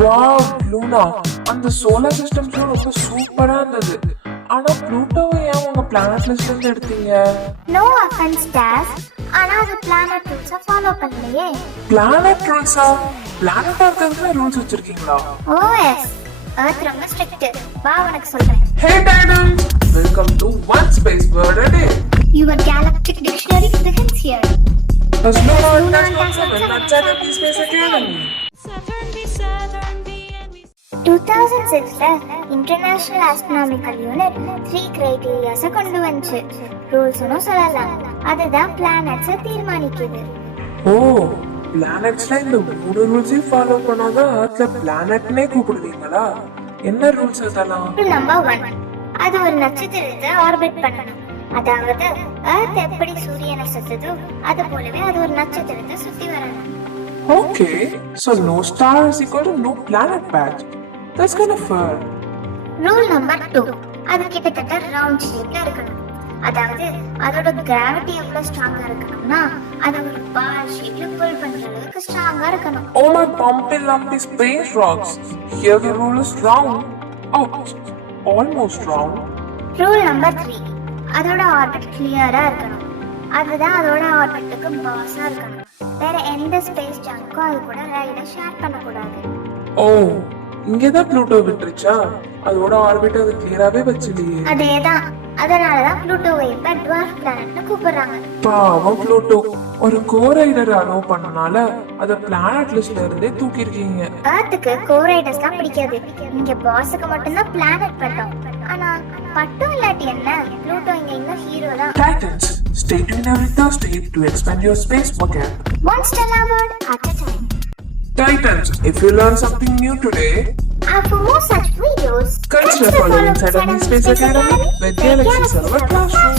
Wow Luna, அந்த solar சிஸ்டம்ஸ்ல ரொம்ப சூப்பரா இருந்தது. ஆனா ப்ளூட்டோவை ஏன் உங்க பிளானட் லிஸ்ட்ல இருந்து எடுத்தீங்க? நோ அஃபென்ஸ் டாஸ், ஆனா அது பிளானட் ரூல்ஸை ஃபாலோ பண்ணலையே. பிளானட் ரூல்ஸா? பிளானட்டா இருக்கிறதுல ரூல்ஸ் வச்சிருக்கீங்களா? ஓ எஸ், எர்த் ரொம்ப ஸ்ட்ரிக்ட். வா உனக்கு சொல்றேன். Hey Titan, welcome to one space world a day. Your galactic dictionary begins here. As Luna International Academy Space Academy. 2006ல இன்டர்நேஷனல் ஆஸ்ட்ரோனாமிக்கல் யூனிட் 3 கிரைட்டீரியாஸை கொண்டு வந்துச்சு. ரூல்ஸ்னு சொல்லலாம். அதுதான் பிளானட்ஸை தீர்மானிக்குது. ஓ, பிளானட்ஸ்ல இந்த மூணு ரூல்ஸையும் ஃபாலோ பண்ணாதான் அர்த்ல பிளானட்னே கூப்பிடுவீங்களா? என்ன ரூல்ஸ் அதெல்லாம்? ரூல் நம்பர் 1, அது ஒரு நட்சத்திரத்தை ஆர்பிட் பண்ணணும். அதாவது எர்த் எப்படி சூரியனை சுத்துதோ அது போலவே அது ஒரு நட்சத்திரத்தை சுத்தி வரணும். Okay, so no star is equal to no planet patch. That's kind of fair. Rule number 2, அது கிட்டத்தட்ட ரவுண்ட் ஷேப்ல இருக்கணும். அதாவது அதோட கிராவிட்டி எவ்வளவு ஸ்ட்ராங்கா இருக்கணும்னா அது ஒரு பால் ஷேப்ல புல் பண்ற அளவுக்கு ஸ்ட்ராங்கா இருக்கணும். Oh my bumpy lumpy space rocks. Here the rule is round. Ouch, almost round. Rule number 3, அதோட ஆர்பிட் கிளியரா இருக்கணும். அதுதான் அதோட ஆர்பிட்டுக்கு பாஸா இருக்கணும். வேற எந்த ஸ்பேஸ் ஜங்க்கும் அது கூட ரைட ஷேர் பண்ணக்கூடாது. ஓ, இங்கதான் ப்ளூட்டோ விட்டுருச்சா? அதோட ஆர்பிட் அது கிளியராவே வச்சிலையே. அதேதான், அதனாலதான் ப்ளூட்டோவை இப்ப டுவார்ஃப் பிளானட்னு கூப்பிடுறாங்க. பாவம் ப்ளூட்டோ, ஒரு கோரைடர் அலோவ் பண்ணனால அத பிளானட் லிஸ்ட்ல இருந்தே தூக்கி இருக்கீங்க. எர்த்துக்கு கோரைடர்ஸ்லாம் பிடிக்காது. இங்க பாஸுக்கு மட்டும்தான் பிளானட் பட்டம். ஆனா பட்டம் இல்லாட்டி என்ன, ப்ளூட்டோ இங்க இன்னும் ஹீரோ தான். Titans, stay tuned every Thursday to expand your space vocab. One stellar word at a time. Titans, if you learn something new today, And for more such videos, consider following Academy Space Academy with Galaxy Server Classroom.